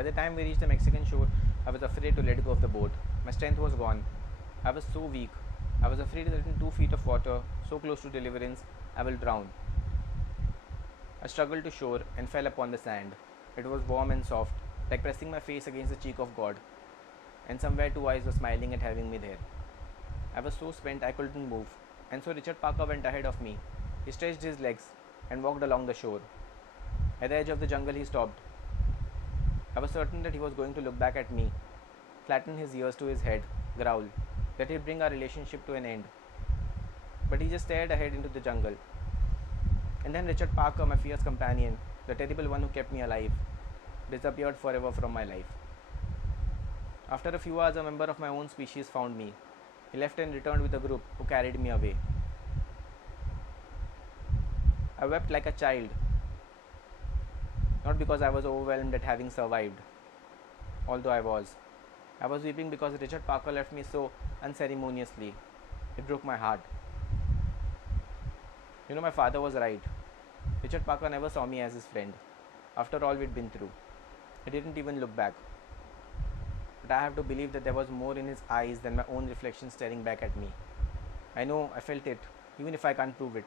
By the time we reached the Mexican shore, I was afraid to let go of the boat. My strength was gone. I was so weak. I was afraid that in 2 feet of water, so close to deliverance, I will drown. I struggled to shore and fell upon the sand. It was warm and soft, like pressing my face against the cheek of God, and somewhere two eyes were smiling at having me there. I was so spent I couldn't move, and so Richard Parker went ahead of me. He stretched his legs and walked along the shore. At the edge of the jungle, he stopped. I was certain that he was going to look back at me, flatten his ears to his head, growl that he'd bring our relationship to an end. But he just stared ahead into the jungle. And then Richard Parker, my fierce companion, the terrible one who kept me alive, disappeared forever from my life. After a few hours, a member of my own species found me. He left and returned with a group who carried me away. I wept like a child, not because I was overwhelmed at having survived, although I was. I was weeping because Richard Parker left me so unceremoniously. It broke my heart. My father was right. Richard Parker never saw me as his friend. After all we'd been through, he didn't even look back. But I have to believe that there was more in his eyes than my own reflection staring back at me. I know, I felt it, even if I can't prove it.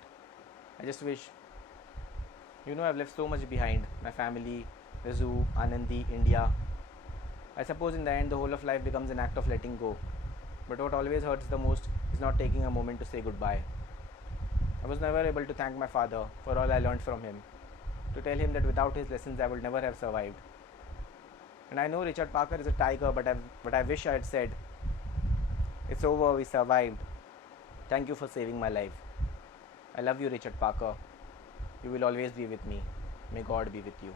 I just wish. I've left so much behind. My family, the zoo, Anandi, India. I suppose in the end the whole of life becomes an act of letting go. But what always hurts the most is not taking a moment to say goodbye. I was never able to thank my father for all I learned from him, to tell him that without his lessons I would never have survived. And I know Richard Parker is a tiger, but I wish I had said, "It's over, we survived. Thank you for saving my life. I love you, Richard Parker. You will always be with me. May God be with you."